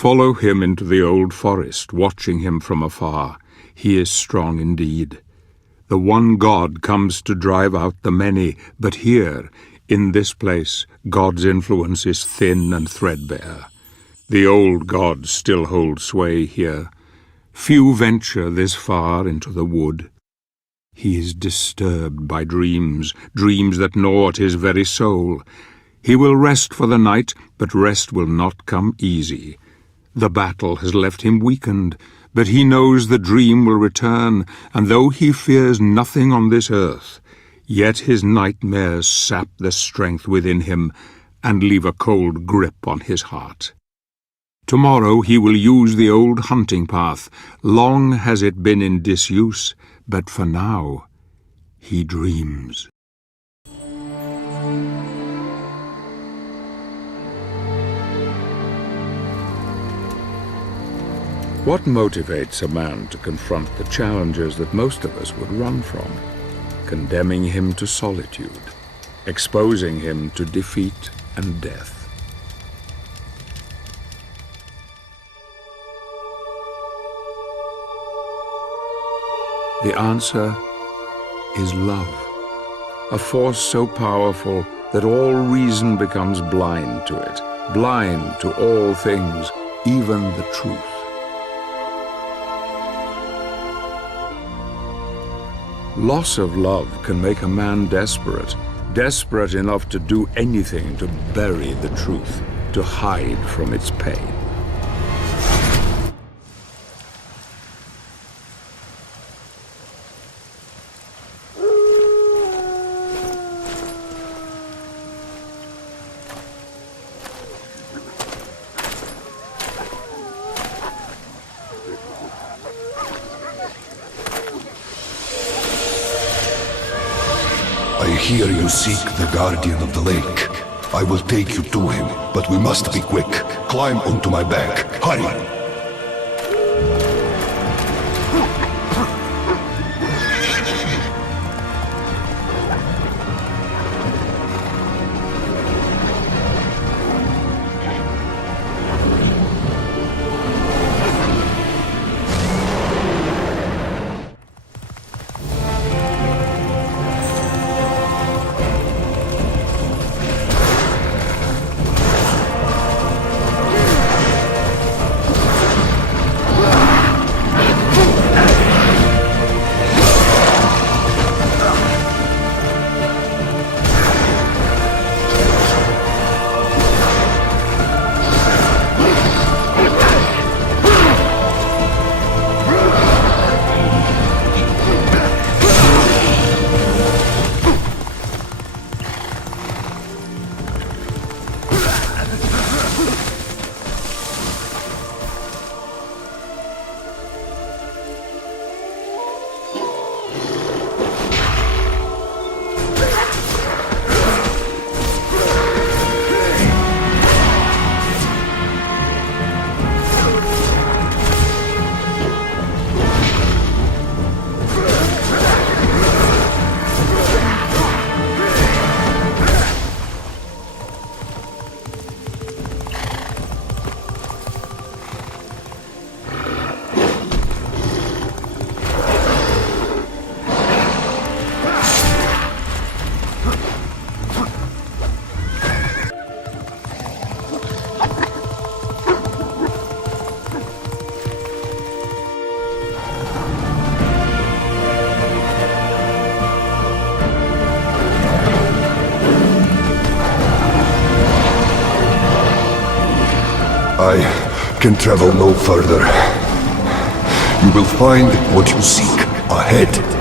Follow him into the old forest, watching him from afar. He is strong indeed. The one God comes to drive out the many, but here, in this place, God's influence is thin and threadbare. The old gods still hold sway here. Few venture this far into the wood. He is disturbed by dreams, dreams that gnaw at his very soul. He will rest for the night, but rest will not come easy. The battle has left him weakened, but he knows the dream will return, and though he fears nothing on this earth, yet his nightmares sap the strength within him and leave a cold grip on his heart. Tomorrow he will use the old hunting path. Long has it been in disuse, but for now he dreams. What motivates a man to confront the challenges that most of us would run from? Condemning him to solitude, exposing him to defeat and death. The answer is love, a force so powerful that all reason becomes blind to it, blind to all things, even the truth. Loss of love can make a man desperate, desperate enough to do anything to bury the truth, to hide from its pain. I hear you seek the guardian of the lake. I will take you to him, but we must be quick. Climb onto my back. Hurry! I can travel no further. You will find what you seek ahead.